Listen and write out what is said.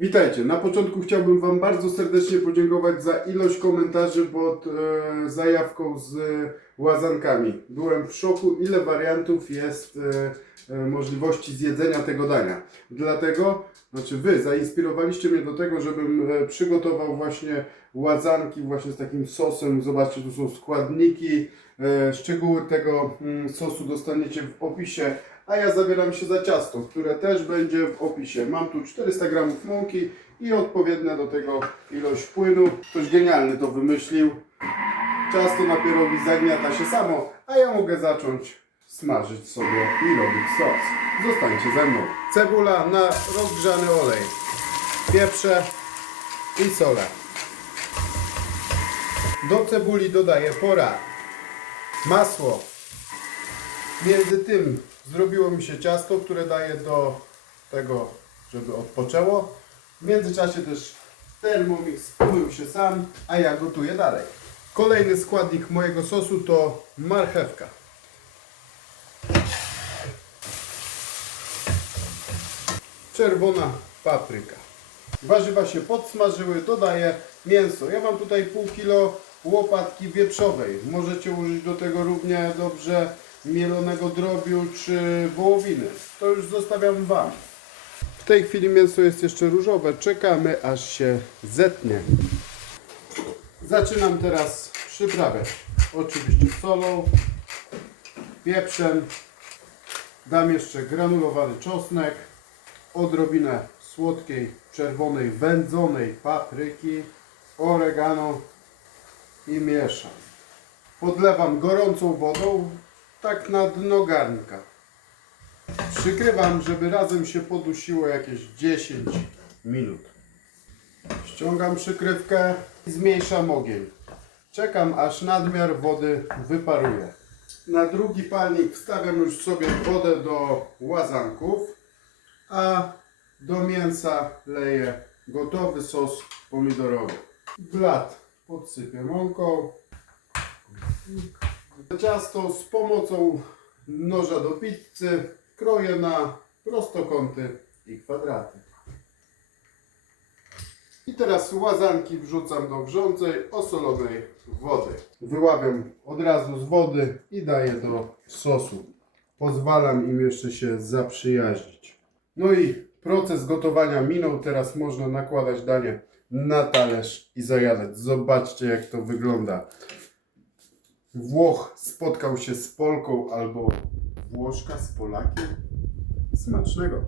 Witajcie. Na początku chciałbym Wam bardzo serdecznie podziękować za ilość komentarzy pod e, zajawką z łazankami. Byłem w szoku, ile wariantów jest e, e, możliwości zjedzenia tego dania. Dlatego, znaczy Wy zainspirowaliście mnie do tego, żebym e, przygotował właśnie łazanki właśnie z takim sosem. Zobaczcie, tu są składniki. E, szczegóły tego mm, sosu dostaniecie w opisie. A ja zabieram się za ciasto, które też będzie w opisie. Mam tu 400 gramów mąki i odpowiednia do tego ilość płynu. Ktoś genialny to wymyślił. Ciasto na pierogi zagniata się samo, a ja mogę zacząć smażyć sobie i robić sos. Zostańcie ze mną. Cebula na rozgrzany olej. Pieprze i solę. Do cebuli dodaję pora. Masło. Między tym zrobiło mi się ciasto, które daję do tego, żeby odpoczęło. W międzyczasie też Thermomix umył się sam, a ja gotuję dalej. Kolejny składnik mojego sosu to marchewka. Czerwona papryka. Warzywa się podsmażyły, dodaję mięso. Ja mam tutaj pół kilo łopatki wieprzowej. Możecie użyć do tego równie dobrze mielonego drobiu czy wołowiny. To już zostawiam Wam. W tej chwili mięso jest jeszcze różowe. Czekamy aż się zetnie. Zaczynam teraz przyprawiać. Oczywiście solą, pieprzem. Dam jeszcze granulowany czosnek, odrobinę słodkiej, czerwonej, wędzonej papryki, oregano i mieszam. Podlewam gorącą wodą, tak na dno garnka. Przykrywam, żeby razem się podusiło jakieś 10 minut. Ściągam przykrywkę i zmniejszam ogień. Czekam aż nadmiar wody wyparuje. Na drugi palnik wstawiam już sobie wodę do łazanków, a do mięsa leję gotowy sos pomidorowy. Blat podsypię mąką. Ciasto z pomocą noża do pizzy kroję na prostokąty i kwadraty. I teraz łazanki wrzucam do wrzącej, osolonej wody. Wyławiam od razu z wody i daję do sosu. Pozwalam im jeszcze się zaprzyjaźnić. No i proces gotowania minął. Teraz można nakładać danie na talerz i zajadać. Zobaczcie jak to wygląda. Włoch spotkał się z Polką albo Włoszka z Polakiem. Smacznego.